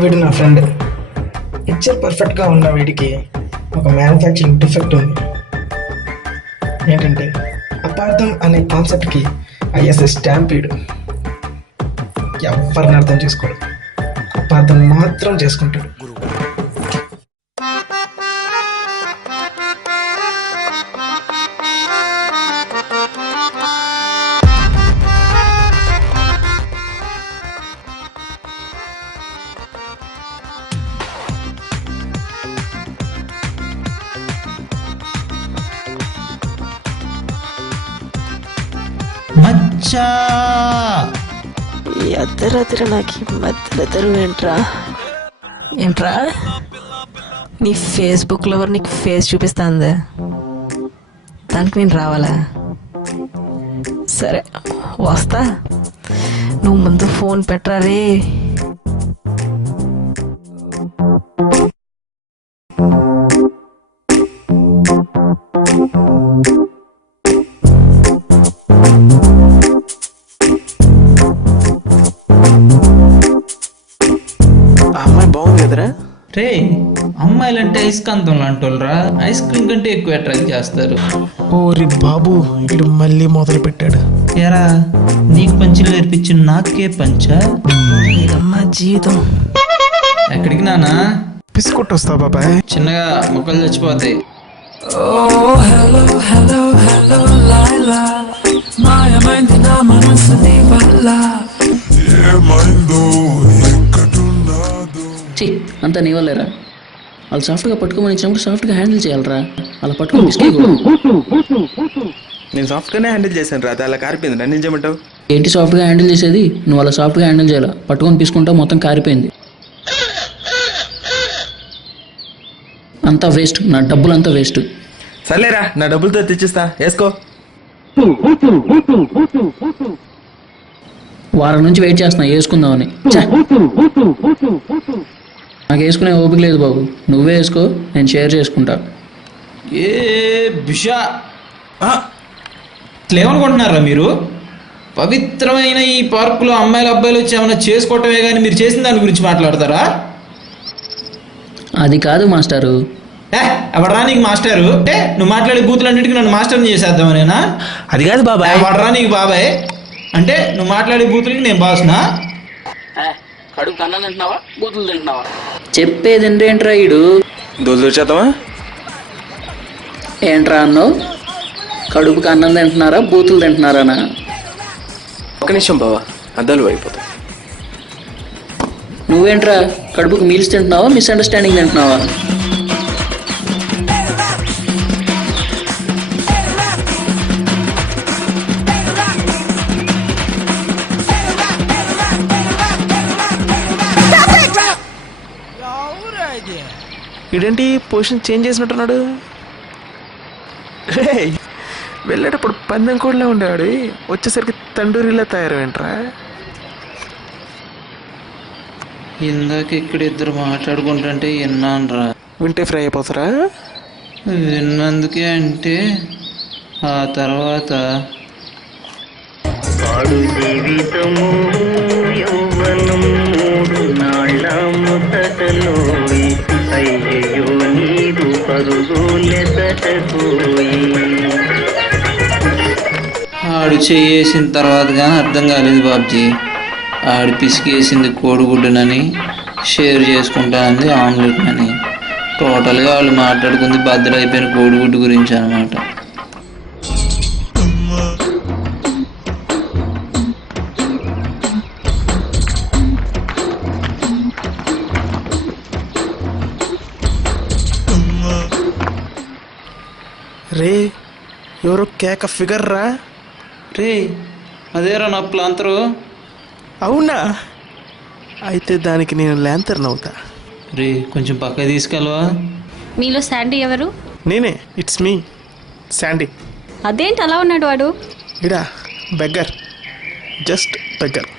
వీడు నా friend. Picture పర్ఫెక్ట్గా ఉన్న వీడికి ఒక మ్యానుఫ్యాక్చరింగ్ డిఫెక్ట్ ఉంది. ఏంటంటే అపార్థం అనే కాన్సెప్ట్కి ఐఎస్ఎస్ స్టాంప్ వీడు. ఎవరిని అర్థం చేసుకోడు, అపార్థం మాత్రం చేసుకుంటాడు. మచ్చా ఈ అర్ధరాత్రి నాకు ఈ మధ్యలో ఏంట్రా నీ ఫేస్బుక్లో ఎవరు నీకు ఫేస్ చూపిస్తుంది, దానికి నేను రావాలా? సరే వస్తా, నువ్వు ముందు ఫోన్ పెట్టరా రే. రే, అమ్మాయిలంటే ఐస్కాంతం లాంటోళ్ళరా, ఐస్ క్రీమ్ కంటే ఎక్కువ అట్రాక్ట్ చేస్తారు. ఓరి బాబు, వీడు మళ్ళీ మొదలు పెట్టాడు. ఎరా, నీకు పంచులు నేర్పించిన నాకే పంచా? ఇదమ్మా జీవితం. ఎక్కడికి నానా? పిసుకొట్టు వస్తా బాబాయ్. చిన్నగా మొక్కలు చచ్చిపోతాయి. అంతా నీ వల్లేరా. వాళ్ళు సాఫ్ట్గా పట్టుకోమని ఇచ్చినప్పుడు సాఫ్ట్గా హ్యాండిల్ చేయాలరా. అలా పట్టుకొని తీసుకోకూడదు. నేను సాఫ్ట్గానే హ్యాండిల్ చేశాను రా, అలా కారిపోయింది. నన్ను ఏం చేయమంటావు? ఏంటి సాఫ్ట్గా హ్యాండిల్ చేసేది? నువ్వు అలా సాఫ్ట్గా హ్యాండిల్ చేయాలి. పట్టుకొని తీసుకుంటావు, మొత్తం కారిపోయింది. అంతా వేస్ట్, నా డబ్బులు అంతా వేస్ట్. సర్లేరా, నా డబ్బులతో తెచ్చిస్తా, వేసుకో. వారం నుంచి వెయిట్ చేస్తున్నా వేసుకుందామని. నాకు వేసుకునే ఓపిక లేదు బాబు, నువ్వే వేసుకో, నేను షేర్ చేసుకుంటా. ఏ బిషా, ఏమనుకుంటున్నారా మీరు? పవిత్రమైన ఈ పార్కులో అమ్మాయిలు అబ్బాయిలు వచ్చి ఏమైనా చేసుకోవటమే కానీ మీరు చేసిన దాని గురించి మాట్లాడతారా? అది కాదు మాస్టారు. ఎవడరా నీకు మాస్టారు? అంటే నువ్వు మాట్లాడే బూతులన్నిటికీ నన్ను మాస్టర్ని చేసేద్దామనేనా? అది కాదు బాబాయ్. ఎవడరా నీకు బాబాయ్? అంటే నువ్వు మాట్లాడే బూతులకి నేను బాసునా? కడుపు అన్నం తింటున్నావా, బూతులు తింటున్నావా? చెప్పేది ఏంట్రా ఈడు? దోశలు చేద్దామా? ఏంట్రా అన్నావు? కడుపుకి అన్నం తింటున్నారా, బూతులు తింటున్నారానా? ఒక నిమిషం బావా, అద్దాలు అయిపోతాయి. నువ్వేంట్రా, కడుపుకి మీల్స్ తింటున్నావా, మిస్అండర్స్టాండింగ్ తింటున్నావా? ఇదేంటి పొజిషన్ చేంజ్ చేసినట్టున్నాడు? వెళ్ళేటప్పుడు పందెం కోడిలా ఉండేవాడు, వచ్చేసరికి తండూరిలా తయారైంట్రా. ఇందాక ఇక్కడ ఇద్దరు మాట్లాడుకుంటుంటే విన్నానురా. వింటే ఫ్రై అయిపోతారా? విన్నందుకే అంటే ఆ తర్వాత ఆడు చేసిన తర్వాత కానీ అర్థం కాలేదు బాబ్జీ. ఆడు పిసికేసింది కోడిగుడ్డునని, షేర్ చేసుకుంటానంది ఆమ్లెట్ అని. టోటల్గా వాళ్ళు మాట్లాడుకుంది బద్దలైపోయిన కోడిగుడ్డు గురించి అనమాట. రే, ఎవరో కేక ఫిగర్ రా. రే, అదేరా నా ప్లాంతరు. అవునా? అయితే దానికి నేను ల్యాంతర్న్ అవుతా. రే, కొంచెం పక్క తీసుకెళ్ళవా? మీలో శాండీ ఎవరు? నేనే, ఇట్స్ మీ శాండీ. అదేంటి అలా ఉన్నాడు వాడు? ఇడా బెగ్గర్, జస్ట్ బెగ్గర్.